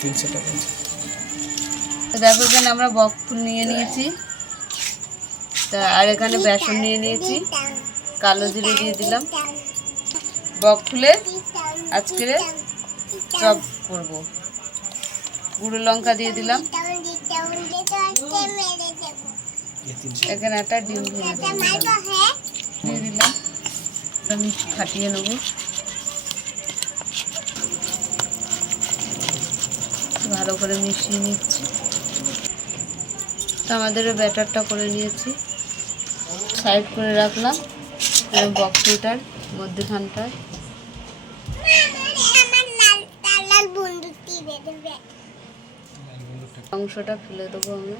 300 টাকা। দেখো এখানে আমরা বক ফুল নিয়ে নিয়েছি, তা আর এখানে বেসন নিয়ে নিয়েছি, কালো জিরে দিয়ে দিলাম। বক ফুলের আজকে চপ করব। গুঁড়ো লঙ্কা দিয়ে দিলাম, এখানে একটা ডিম ভেঙে দিয়ে দিলাম, আমি ফাটিয়ে নেব। ভালো করে মিশিয়ে নিচ্ছি। তো আমাদেরও ব্যাটারটা করে নিয়েছি, সাইড করে রাখলাম। বক ফুলটার মধ্যখানটায় অংশটা ফেলে দেবো আমরা।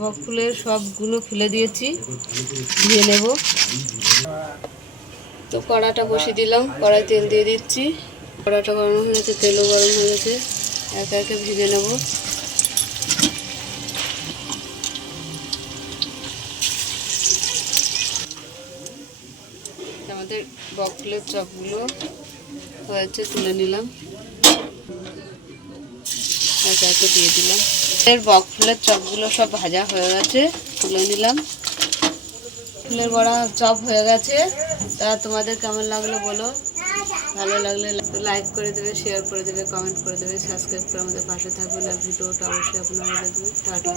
বক ফুলের সবগুলো ফেলে দিয়েছি, ধুয়ে নেব। তো কড়াটা বসিয়ে দিলাম, কড়াই তেল দিয়ে দিচ্ছি। কড়াটা গরম হয়ে গেছে, তেলও গরম হয়ে গেছে, একে একে ভেজে নেব। আমাদের বক ফুলের চপগুলো হয়েছে, তুলে নিলাম, একে একে দিয়ে দিলাম। বক ফুলের চপগুলো সব ভাজা হয়ে গেছে, তুলে নিলাম। ফুলের বড়া চপ হয়ে গেছে। তা তোমাদের কেমন লাগলো বলো, ভালো লাগলে লাইক করে দেবে, শেয়ার করে দেবে, কমেন্ট করে দেবে, সাবস্ক্রাইব করে আমাদের পাশে থাকবেন। আর ভিডিওটা অবশ্যই আপনারা দেখবেন। টাটা।